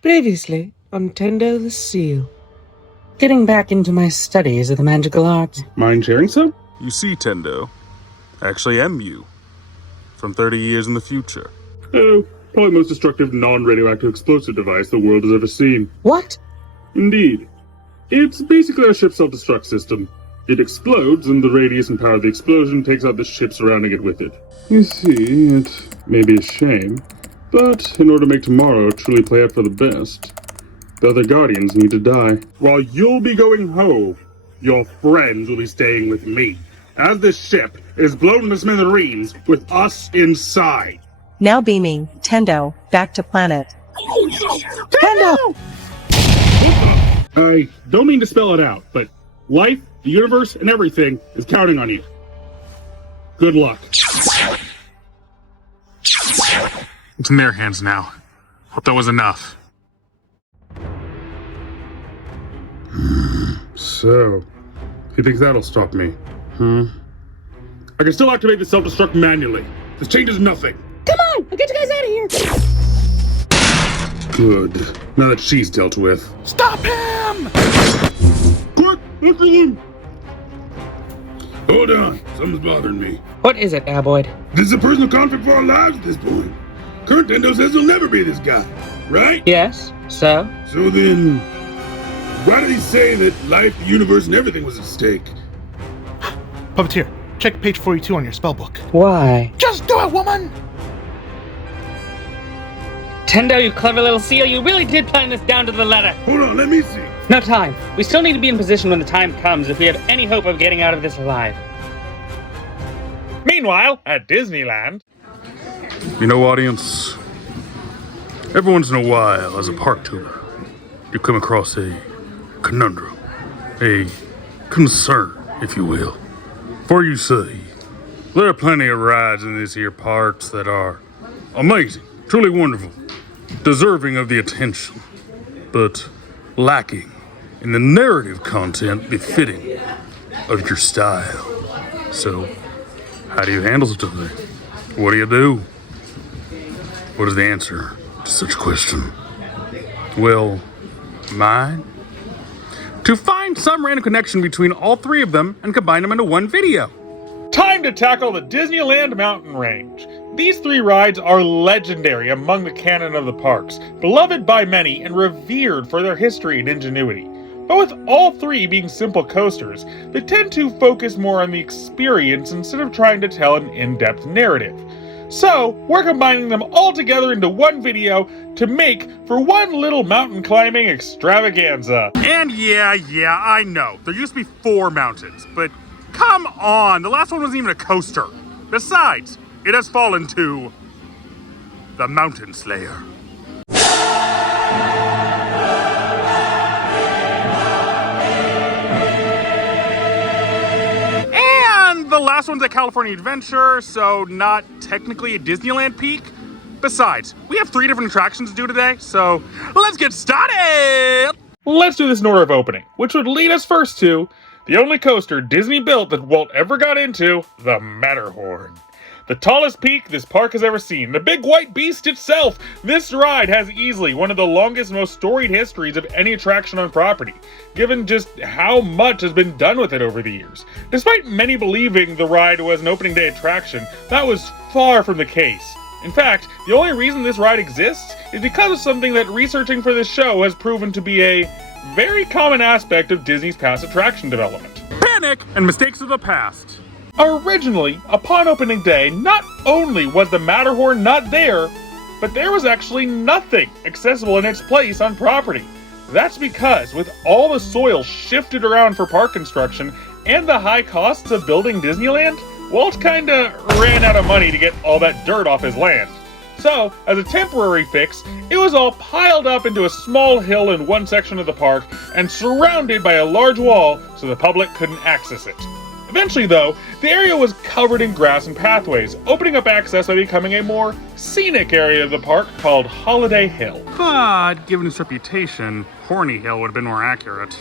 Previously on Tendo the Seal. Getting back into my studies of the magical arts. Mind sharing some? You see, Tendo, I actually am you. From 30 years in the future. Oh, probably the most destructive non-radioactive explosive device the world has ever seen. What? Indeed. It's basically our ship's self-destruct system. It explodes, and the radius and power of the explosion takes out the ship surrounding it with it. You see, it may be a shame, but in order to make tomorrow truly play out for the best, the other Guardians need to die. While you'll be going home, your friends will be staying with me, as this ship is blown to smithereens with us inside. Now beaming, Tendo, back to planet. Tendo! I don't mean to spell it out, but life, the universe, and everything is counting on you. Good luck. It's in their hands now. Hope that was enough. So, he thinks that'll stop me, I can still activate the self-destruct manually. This changes nothing. Come on! I'll get you guys out of here! Good. Now that she's dealt with. Stop him! Quick! Look for them! Hold on. Something's bothering me. What is it, Aboid? This is a personal conflict for our lives at this point. Current Tendo says he'll never be this guy, right? Yes, so? So then, why did he say that life, the universe, and everything was at stake? Puppeteer, check page 42 on your spellbook. Why? Just do it, woman! Tendo, you clever little seal, you really did plan this down to the letter. Hold on, let me see. No time. We still need to be in position when the time comes if we have any hope of getting out of this alive. Meanwhile, at Disneyland. You know, audience, every once in a while, as a park tour, you come across a conundrum, a concern, if you will. For you see, there are plenty of rides in these here parks that are amazing, truly wonderful, deserving of the attention, but lacking in the narrative content befitting of your style. So, how do you handle such a thing? What do you do? What is the answer to such a question? Well, mine? To find some random connection between all three of them and combine them into one video. Time to tackle the Disneyland mountain range. These three rides are legendary among the canon of the parks, beloved by many and revered for their history and ingenuity. But with all three being simple coasters, they tend to focus more on the experience instead of trying to tell an in-depth narrative. So, we're combining them all together into one video to make for one little mountain climbing extravaganza. And yeah, I know. There used to be 4 mountains, but come on, the last one wasn't even a coaster. Besides, it has fallen to the Mountain Slayer. And the last one's a California Adventure, so not technically a Disneyland peak. Besides, we have 3 different attractions to do today, so let's get started! Let's do this in order of opening, which would lead us first to the only coaster Disney built that Walt ever got into, the Matterhorn. The tallest peak this park has ever seen, the big white beast itself. This ride has easily one of the longest, most storied histories of any attraction on property, given just how much has been done with it over the years. Despite many believing the ride was an opening day attraction, that was far from the case. In fact, the only reason this ride exists is because of something that researching for this show has proven to be a very common aspect of Disney's past attraction development. Panic and mistakes of the past. Originally, upon opening day, not only was the Matterhorn not there, but there was actually nothing accessible in its place on property. That's because, with all the soil shifted around for park construction and the high costs of building Disneyland, Walt kinda ran out of money to get all that dirt off his land. So, as a temporary fix, it was all piled up into a small hill in one section of the park and surrounded by a large wall so the public couldn't access it. Eventually, though, the area was covered in grass and pathways, opening up access by becoming a more scenic area of the park called Holiday Hill. But, given its reputation, Horny Hill would have been more accurate.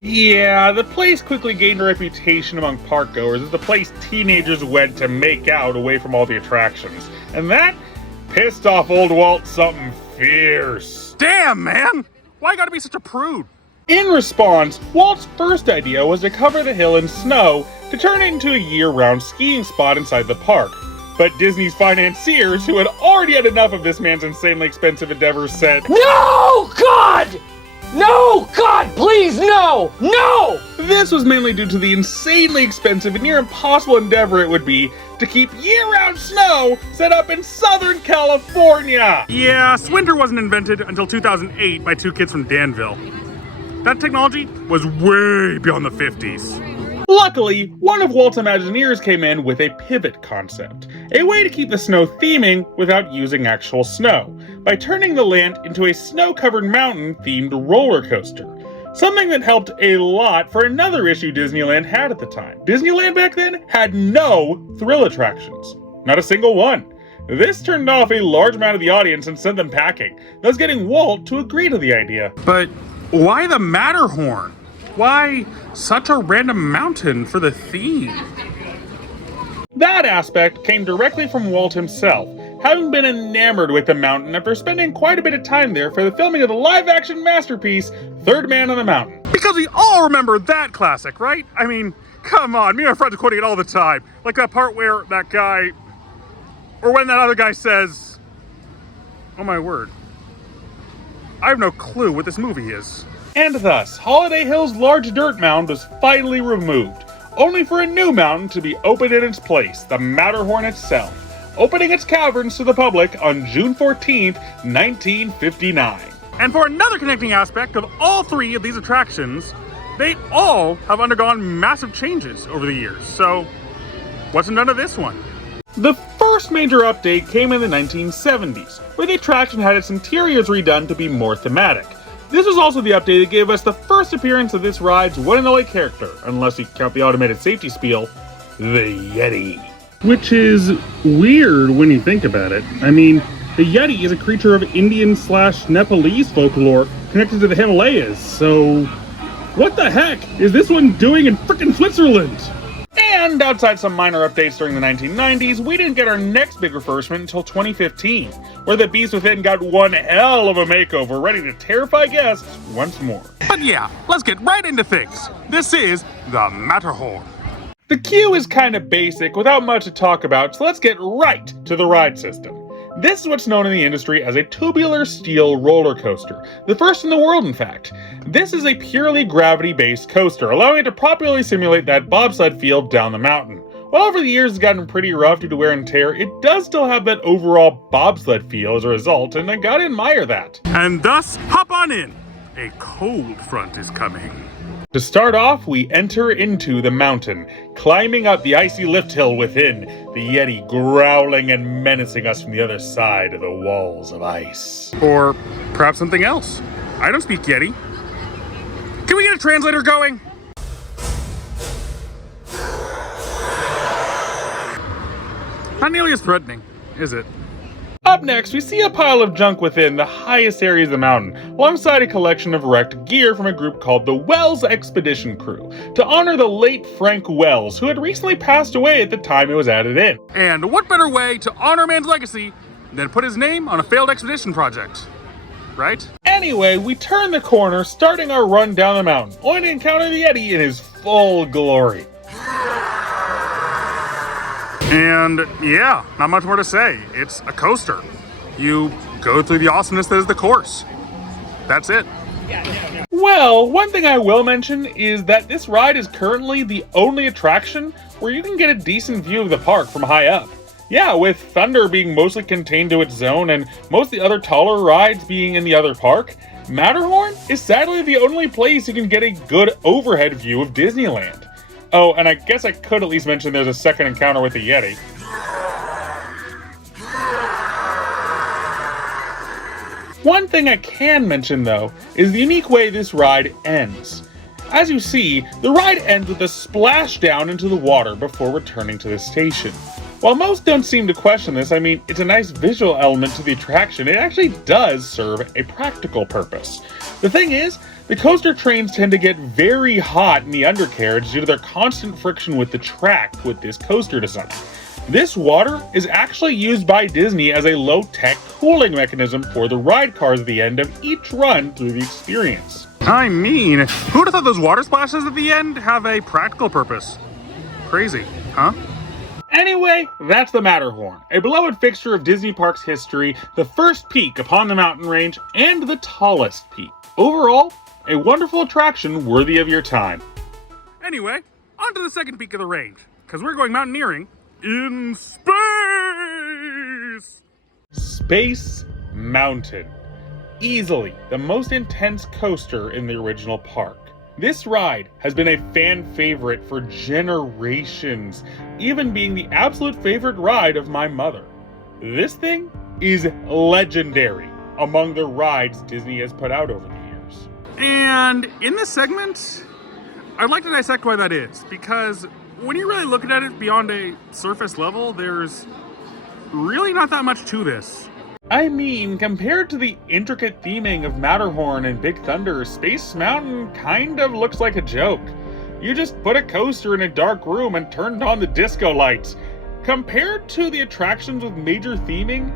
Yeah, the place quickly gained a reputation among park goers as the place teenagers went to make out away from all the attractions. And that pissed off old Walt something fierce. Damn, man! Why you gotta be such a prude? In response, Walt's first idea was to cover the hill in snow to turn it into a year-round skiing spot inside the park. But Disney's financiers, who had already had enough of this man's insanely expensive endeavors, said, No! God! No! God, please, no! No! this was mainly due to the insanely expensive and near impossible endeavor it would be to keep year-round snow set up in Southern California. Yeah, Swinter wasn't invented until 2008 by two kids from Danville. That technology was way beyond the 50s. Luckily, one of Walt's Imagineers came in with a pivot concept, a way to keep the snow theming without using actual snow, by turning the land into a snow-covered mountain-themed roller coaster. Something that helped a lot for another issue Disneyland had at the time. Disneyland back then had no thrill attractions. Not a single one. This turned off a large amount of the audience and sent them packing, thus getting Walt to agree to the idea. But why the Matterhorn? Why such a random mountain for the theme? That aspect came directly from Walt himself, having been enamored with the mountain after spending quite a bit of time there for the filming of the live-action masterpiece, Third Man on the Mountain. Because we all remember that classic, right? I mean, come on, me and my friends are quoting it all the time. Like that part where that guy, or when that other guy says, oh my word, I have no clue what this movie is. And thus, Holiday Hill's large dirt mound was finally removed, only for a new mountain to be opened in its place, the Matterhorn itself, opening its caverns to the public on June 14th, 1959. And for another connecting aspect of all three of these attractions, they all have undergone massive changes over the years. So, what's none of this one? The first major update came in the 1970s, where the attraction had its interiors redone to be more thematic. This was also the update that gave us the first appearance of this ride's one and only character, unless you count the automated safety spiel, the Yeti. Which is weird when you think about it. I mean, the Yeti is a creature of Indian/Nepalese folklore connected to the Himalayas, so what the heck is this one doing in frickin' Switzerland? And outside some minor updates during the 1990s, we didn't get our next big refreshment until 2015, where the Beast Within got one hell of a makeover, ready to terrify guests once more. But yeah, let's get right into things. This is the Matterhorn. The queue is kind of basic, without much to talk about, so let's get right to the ride system. This is what's known in the industry as a tubular steel roller coaster, the first in the world in fact. This is a purely gravity-based coaster, allowing it to properly simulate that bobsled feel down the mountain. While over the years it's gotten pretty rough due to wear and tear, it does still have that overall bobsled feel as a result, and I gotta admire that. And thus, hop on in. A cold front is coming. To start off, we enter into the mountain, climbing up the icy lift hill within, the Yeti growling and menacing us from the other side of the walls of ice. Or perhaps something else. I don't speak Yeti. Can we get a translator going? Not nearly as threatening, is it? Up next, we see a pile of junk within the highest areas of the mountain, alongside a collection of wrecked gear from a group called the Wells Expedition Crew, to honor the late Frank Wells, who had recently passed away at the time it was added in. And what better way to honor a man's legacy than put his name on a failed expedition project, right? Anyway, we turn the corner, starting our run down the mountain, only to encounter the Yeti in his full glory. And yeah, not much more to say. It's a coaster. You go through the awesomeness that is the course. That's it. Well, one thing I will mention is that this ride is currently the only attraction where you can get a decent view of the park from high up. Yeah, with Thunder being mostly contained to its zone and most of the other taller rides being in the other park, Matterhorn is sadly the only place you can get a good overhead view of Disneyland. Oh, and I guess I could at least mention there's a second encounter with the Yeti. One thing I can mention, though, is the unique way this ride ends. As you see, the ride ends with a splashdown into the water before returning to the station. While most don't seem to question this, I mean, it's a nice visual element to the attraction. It actually does serve a practical purpose. The thing is, the coaster trains tend to get very hot in the undercarriage due to their constant friction with the track with this coaster design. This water is actually used by Disney as a low-tech cooling mechanism for the ride cars at the end of each run through the experience. I mean, who would have thought those water splashes at the end have a practical purpose? Crazy, huh? Anyway, that's the Matterhorn, a beloved fixture of Disney Parks history, the first peak upon the mountain range, and the tallest peak. Overall, a wonderful attraction worthy of your time. Anyway, on to the second peak of the range, because we're going mountaineering in space! Space Mountain. Easily the most intense coaster in the original park. This ride has been a fan favorite for generations, even being the absolute favorite ride of my mother. This thing is legendary among the rides Disney has put out over the years. And in this segment, I'd like to dissect why that is, because when you're really looking at it beyond a surface level, there's really not that much to this. I mean, compared to the intricate theming of Matterhorn and Big Thunder, Space Mountain kind of looks like a joke. You just put a coaster in a dark room and turned on the disco lights. Compared to the attractions with major theming,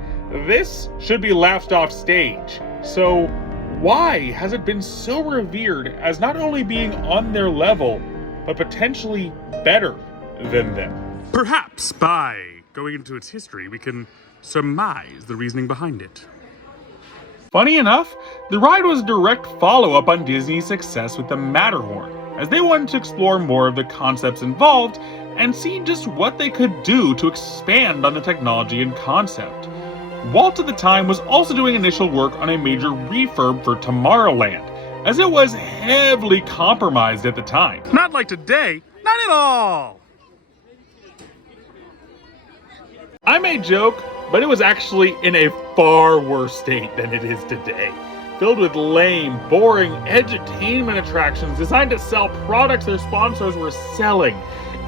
this should be laughed off stage. So why has it been so revered as not only being on their level, but potentially better than them? Perhaps by going into its history, we can surmise the reasoning behind it. Funny enough, the ride was a direct follow-up on Disney's success with the Matterhorn, as they wanted to explore more of the concepts involved and see just what they could do to expand on the technology and concept. Walt at the time was also doing initial work on a major refurb for Tomorrowland, as it was heavily compromised at the time. Not like today, not at all! I may joke, but it was actually in a far worse state than it is today. Filled with lame, boring edutainment attractions designed to sell products their sponsors were selling.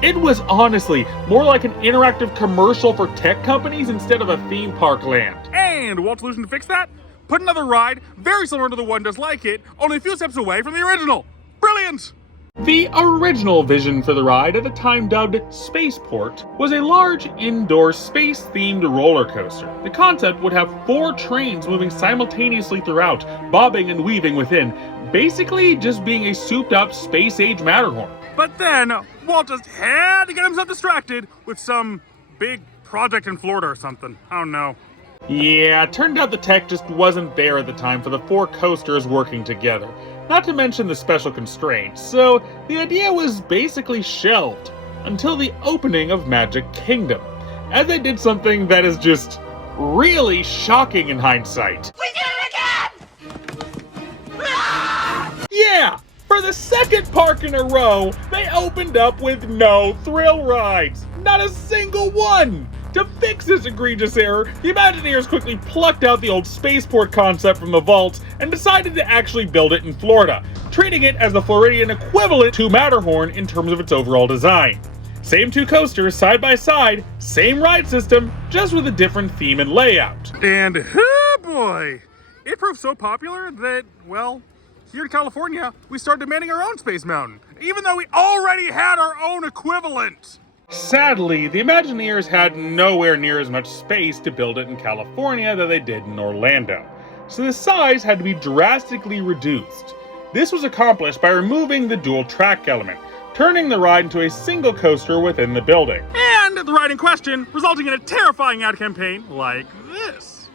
It was honestly more like an interactive commercial for tech companies instead of a theme park land. And Walt's solution to fix that? Put another ride very similar to the one just like it, only a few steps away from the original. Brilliant! The original vision for the ride, at the time dubbed Spaceport, was a large indoor space-themed roller coaster. The concept would have 4 trains moving simultaneously throughout, bobbing and weaving within, basically just being a souped-up space-age Matterhorn. But then, Walt just had to get himself distracted with some big project in Florida or something. I don't know. Yeah, it turned out the tech just wasn't there at the time for the 4 coasters working together. Not to mention the special constraints, so the idea was basically shelved until the opening of Magic Kingdom, as they did something that is just really shocking in hindsight. We did it again! Yeah! For the second park in a row, they opened up with no thrill rides! Not a single one! To fix this egregious error, the Imagineers quickly plucked out the old spaceport concept from the vault and decided to actually build it in Florida, treating it as the Floridian equivalent to Matterhorn in terms of its overall design. Same 2 coasters side by side, same ride system, just with a different theme and layout. And, oh boy, it proved so popular that, well, here in California, we started demanding our own Space Mountain, even though we already had our own equivalent. Sadly, the Imagineers had nowhere near as much space to build it in California than they did in Orlando, so the size had to be drastically reduced. This was accomplished by removing the dual track element, turning the ride into a single coaster within the building. And the ride in question, resulting in a terrifying ad campaign like this.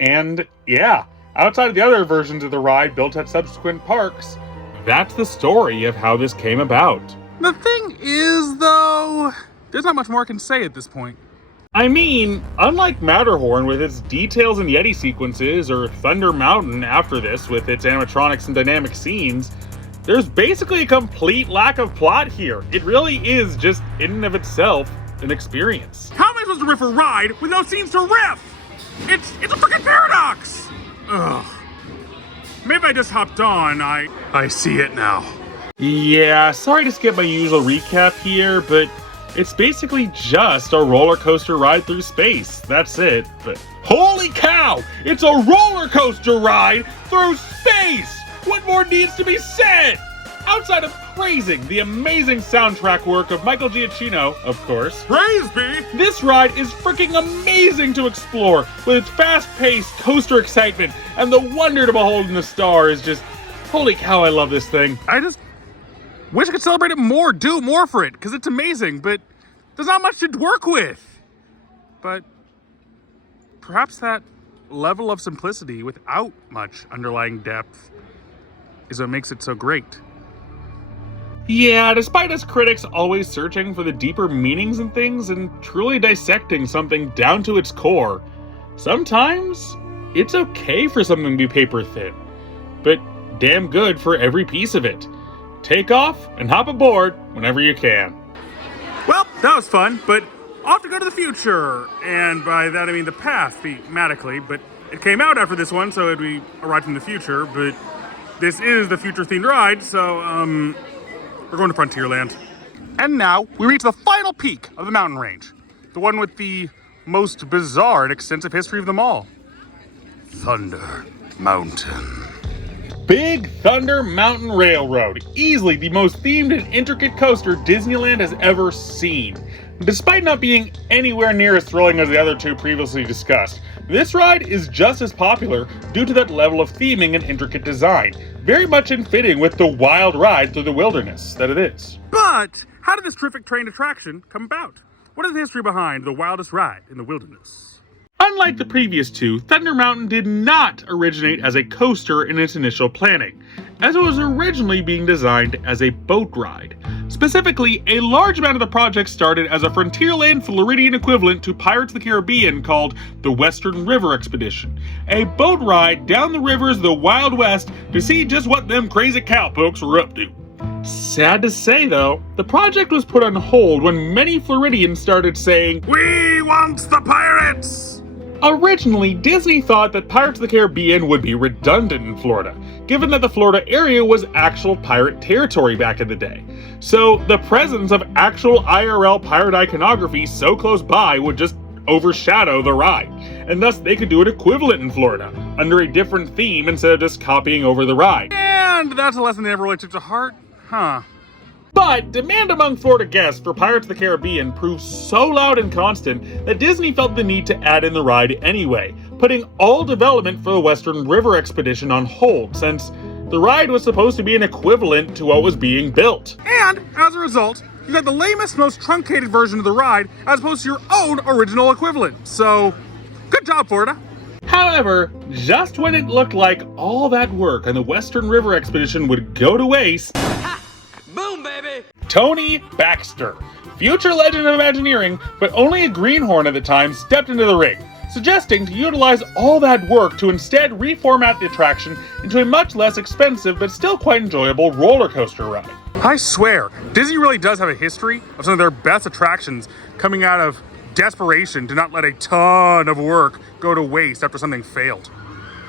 And yeah, outside of the other versions of the ride built at subsequent parks, that's the story of how this came about. The thing is, though, there's not much more I can say at this point. I mean, unlike Matterhorn with its details and Yeti sequences, or Thunder Mountain after this with its animatronics and dynamic scenes, there's basically a complete lack of plot here. It really is just, in and of itself, an experience. How am I supposed to riff a ride with no scenes to riff? It's a freaking paradox! Ugh. Maybe I just hopped on. I see it now. Yeah, sorry to skip my usual recap here, but it's basically just a roller coaster ride through space. That's it. But holy cow! It's a roller coaster ride through space! What more needs to be said? outside of praising the amazing soundtrack work of Michael Giacchino, of course, Praise be! this ride is freaking amazing to explore, with its fast-paced coaster excitement, and the wonder to behold in the star is just, holy cow, I love this thing. I just wish I could celebrate it more, do more for it, because it's amazing, but there's not much to work with. But perhaps that level of simplicity without much underlying depth is what makes it so great. Yeah, despite us critics always searching for the deeper meanings in things and truly dissecting something down to its core, sometimes it's okay for something to be paper thin, but damn good for every piece of it. Take off and hop aboard whenever you can. Well, that was fun, but off to go to the future. And by that I mean the past, thematically, but it came out after this one, so we arrived in the future, but this is the future-themed ride, so, we're going to Frontierland. And now, we reach the final peak of the mountain range. The one with the most bizarre and extensive history of them all. Thunder Mountain. Big Thunder Mountain Railroad, easily the most themed and intricate coaster Disneyland has ever seen. Despite not being anywhere near as thrilling as the other two previously discussed, this ride is just as popular due to that level of theming and intricate design, very much in fitting with the wild ride through the wilderness that it is. But how did this terrific train attraction come about? What is the history behind the wildest ride in the wilderness? Unlike the previous two, Thunder Mountain did not originate as a coaster in its initial planning, as it was originally being designed as a boat ride. Specifically, a large amount of the project started as a Frontierland Floridian equivalent to Pirates of the Caribbean called the Western River Expedition, a boat ride down the rivers of the Wild West to see just what them crazy cowpokes were up to. Sad to say though, the project was put on hold when many Floridians started saying, We want the pirates! Originally, Disney thought that Pirates of the Caribbean would be redundant in Florida, given that the Florida area was actual pirate territory back in the day. So the presence of actual IRL pirate iconography so close by would just overshadow the ride, and thus they could do an equivalent in Florida, under a different theme instead of just copying over the ride. And that's a lesson they never really took to heart, huh? But demand among Florida guests for Pirates of the Caribbean proved so loud and constant that Disney felt the need to add in the ride anyway, putting all development for the Western River Expedition on hold, since the ride was supposed to be an equivalent to what was being built. And, as a result, you got the lamest, most truncated version of the ride as opposed to your own original equivalent. So, good job, Florida. However, just when it looked like all that work on the Western River Expedition would go to waste, Boom, baby! Tony Baxter, future legend of Imagineering, but only a greenhorn at the time, stepped into the ring, suggesting to utilize all that work to instead reformat the attraction into a much less expensive but still quite enjoyable roller coaster ride. I swear, Disney really does have a history of some of their best attractions coming out of desperation to not let a ton of work go to waste after something failed.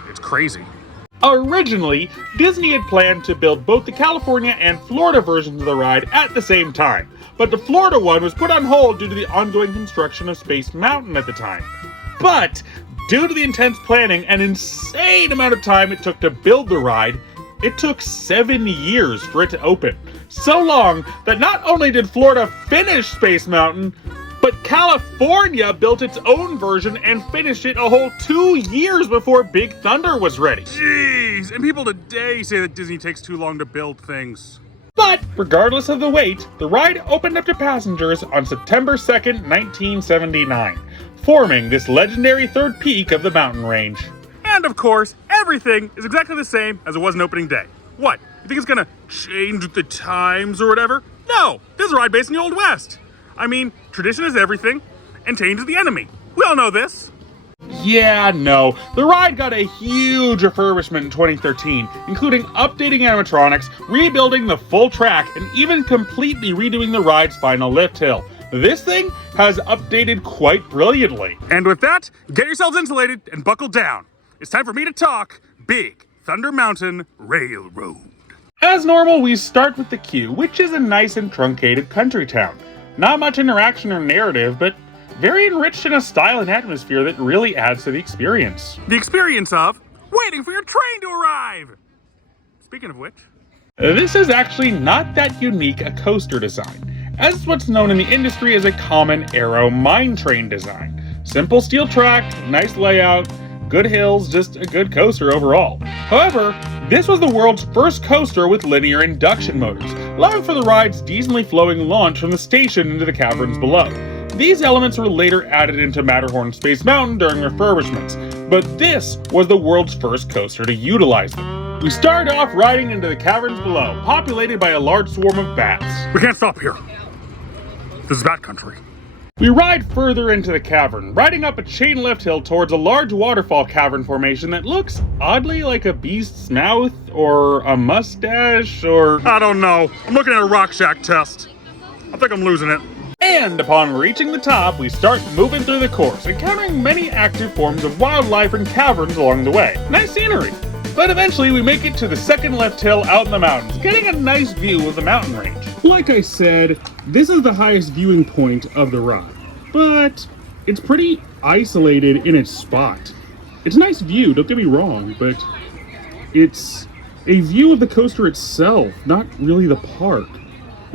It's crazy. Originally, Disney had planned to build both the California and Florida versions of the ride at the same time, but the Florida one was put on hold due to the ongoing construction of Space Mountain at the time. But, due to the intense planning and insane amount of time it took to build the ride, it took 7 years for it to open. So long that not only did Florida finish Space Mountain, but California built its own version and finished it a whole 2 years before Big Thunder was ready. Jeez, and people today say that Disney takes too long to build things. But, regardless of the wait, the ride opened up to passengers on September 2nd, 1979, forming this legendary third peak of the mountain range. And of course, everything is exactly the same as it was on opening day. What, you think it's gonna change with the times or whatever? No, this is a ride based in the Old West. I mean, tradition is everything, and change is the enemy. We all know this. Yeah, no. The ride got a huge refurbishment in 2013, including updating animatronics, rebuilding the full track, and even completely redoing the ride's final lift hill. This thing has updated quite brilliantly. And with that, get yourselves insulated and buckle down. It's time for me to talk Big Thunder Mountain Railroad. As normal, we start with the queue, which is a nice and truncated country town. Not much interaction or narrative, but very enriched in a style and atmosphere that really adds to the experience. The experience of waiting for your train to arrive. Speaking of which, This is actually not that unique a coaster design, as it's what's known in the industry as a common aero mine train design. Simple steel track, nice layout, good hills, just a good coaster overall. However, this was the world's first coaster with linear induction motors, allowing for the ride's decently flowing launch from the station into the caverns below. These elements were later added into Matterhorn Space Mountain during refurbishments, but this was the world's first coaster to utilize them. We started off riding into the caverns below, populated by a large swarm of bats. We can't stop here. This is bat country. We ride further into the cavern, riding up a chain lift hill towards a large waterfall cavern formation that looks oddly like a beast's mouth, or a mustache, or... I don't know. I'm looking at a Rock Shack test. I think I'm losing it. And upon reaching the top, we start moving through the course, encountering many active forms of wildlife and caverns along the way. Nice scenery. But eventually we make it to the second left hill out in the mountains, getting a nice view of the mountain range. Like I said, this is the highest viewing point of the ride, but it's pretty isolated in its spot. It's a nice view, don't get me wrong, but it's a view of the coaster itself, not really the park.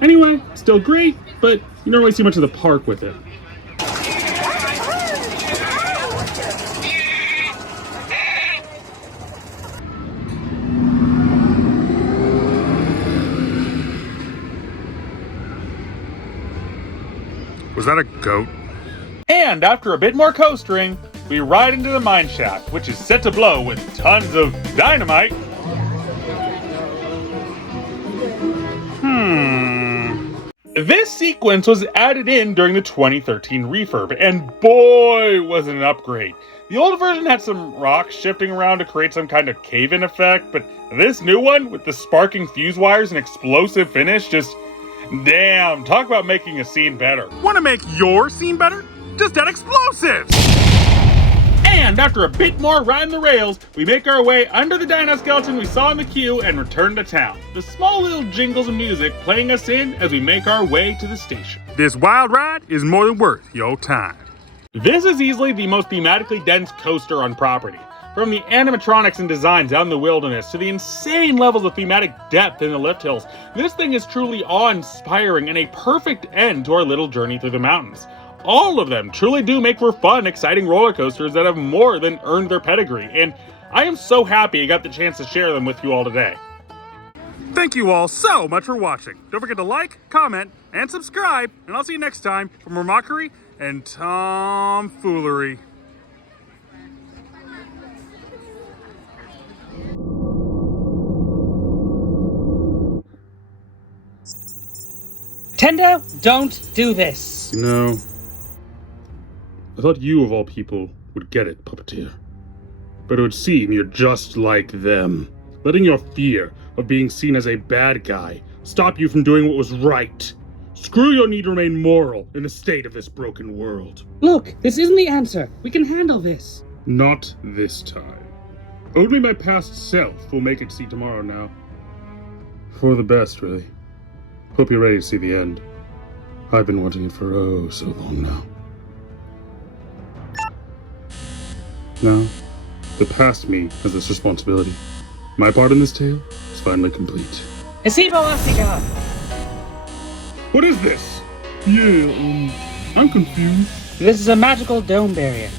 Anyway, still great, but you don't really see much of the park with it. Was that a goat? And after a bit more coastering, we ride into the mine shaft, which is set to blow with tons of dynamite. This sequence was added in during the 2013 refurb, and boy, was it an upgrade. The old version had some rocks shifting around to create some kind of cave-in effect, but this new one, with the sparking fuse wires and explosive finish, just... damn, talk about making a scene better. Want to make your scene better? Just add explosives! And after a bit more riding the rails, we make our way under the dino skeleton we saw in the queue and return to town. The small little jingles of music playing us in as we make our way to the station. This wild ride is more than worth your time. This is easily the most thematically dense coaster on property. From the animatronics and designs out in the wilderness to the insane levels of thematic depth in the lift hills, this thing is truly awe-inspiring and a perfect end to our little journey through the mountains. All of them truly do make for fun, exciting roller coasters that have more than earned their pedigree, and I am so happy I got the chance to share them with you all today. Thank you all so much for watching. Don't forget to like, comment, and subscribe, and I'll see you next time for more mockery and tomfoolery. Tendo, don't do this. No. I thought you, of all people, would get it, puppeteer. But it would seem you're just like them. Letting your fear of being seen as a bad guy stop you from doing what was right. Screw your need to remain moral in the state of this broken world. Look, this isn't the answer. We can handle this. Not this time. Only my past self will make it see tomorrow now. For the best, really. Hope you're ready to see the end. I've been wanting it for oh so long now. Now, the past me has this responsibility. My part in this tale is finally complete. What is this? Yeah, I'm confused. This is a magical dome barrier.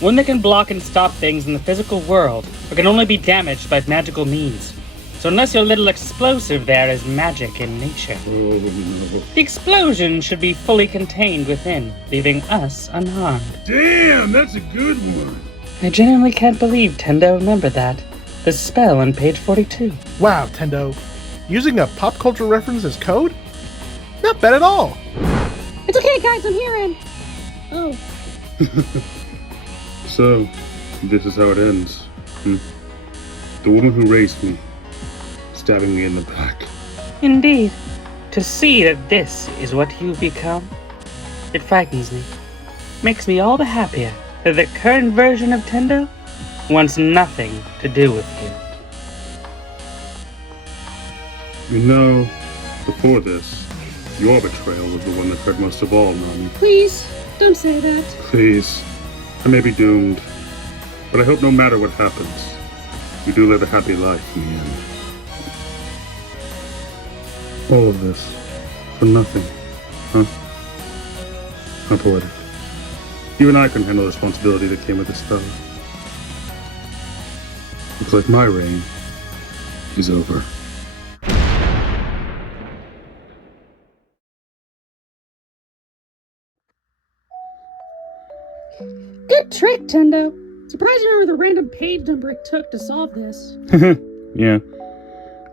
One that can block and stop things in the physical world, but can only be damaged by magical means. So unless your little explosive there is magic in nature, Oh no. the explosion should be fully contained within, leaving us unharmed. Damn, that's a good one. I genuinely can't believe Tendo remembered that. The spell on page 42. Wow, Tendo. Using a pop culture reference as code? Not bad at all. It's okay, guys, I'm hearing. Oh. So, this is how it ends. The woman who raised me, stabbing me in the back. Indeed. To see that this is what you've become, it frightens me. Makes me all the happier that the current version of Tendo wants nothing to do with you. You know, before this, your betrayal was the one that hurt most of all, Nami. Please, don't say that. Please, I may be doomed, but I hope no matter what happens, you do live a happy life in the end. All of this for nothing, huh? How poetic. Even I couldn't handle the responsibility that came with this spell. Looks like my reign is over. Good trick, Tendo. Surprised you remember the random page number it took to solve this. Yeah.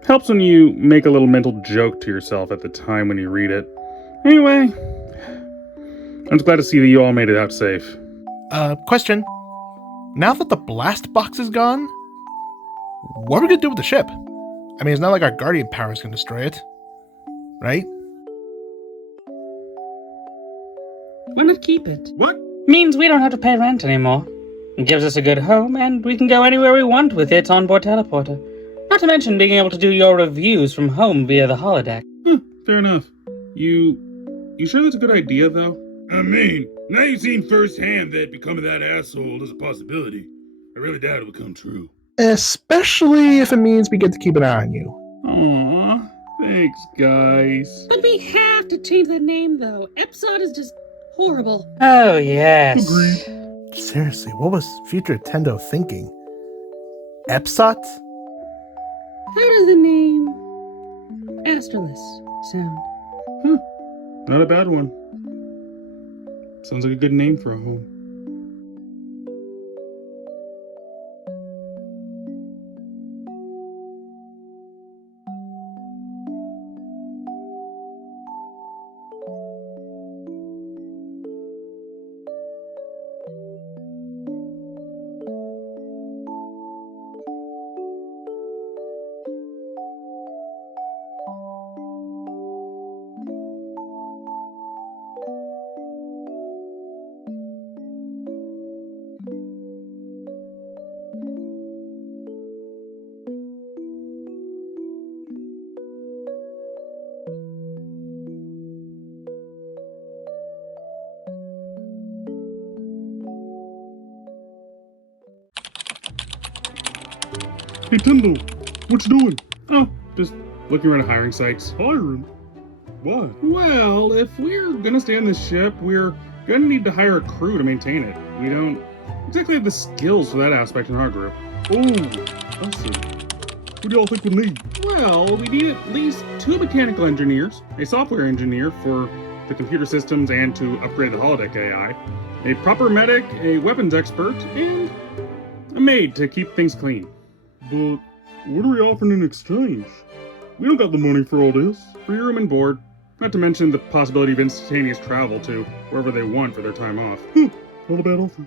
Helps when you make a little mental joke to yourself at the time when you read it. Anyway, I'm just glad to see that you all made it out safe. Question. Now that the blast box is gone, what are we gonna do with the ship? I mean, it's not like our guardian powers can destroy it, right? Why not keep it? What? Means we don't have to pay rent anymore. It gives us a good home, and we can go anywhere we want with its onboard teleporter. Not to mention being able to do your reviews from home via the holodeck. Fair enough. You sure that's a good idea, though? I mean, now you've seen firsthand that becoming that asshole is a possibility. I really doubt it will come true. Especially if it means we get to keep an eye on you. Aww, thanks, guys. But we have to change that name, though. Epsod is just horrible. Oh, yes. Agreed. Seriously, what was future Tendo thinking? Epsot? How does the name Astralis sound? Not a bad one. Sounds like a good name for a home. Hey, Tendo, what you doing? Oh, just looking around at hiring sites. Hiring? What? Well, if we're gonna stay on this ship, we're gonna need to hire a crew to maintain it. We don't exactly have the skills for that aspect in our group. Oh, I see. Who do y'all think we need? Well, we need at least 2 mechanical engineers, a software engineer for the computer systems and to upgrade the holodeck AI, a proper medic, a weapons expert, and a maid to keep things clean. But what are we offering in exchange? We don't got the money for all this. Free room and board. Not to mention the possibility of instantaneous travel to wherever they want for their time off. Not a bad offer.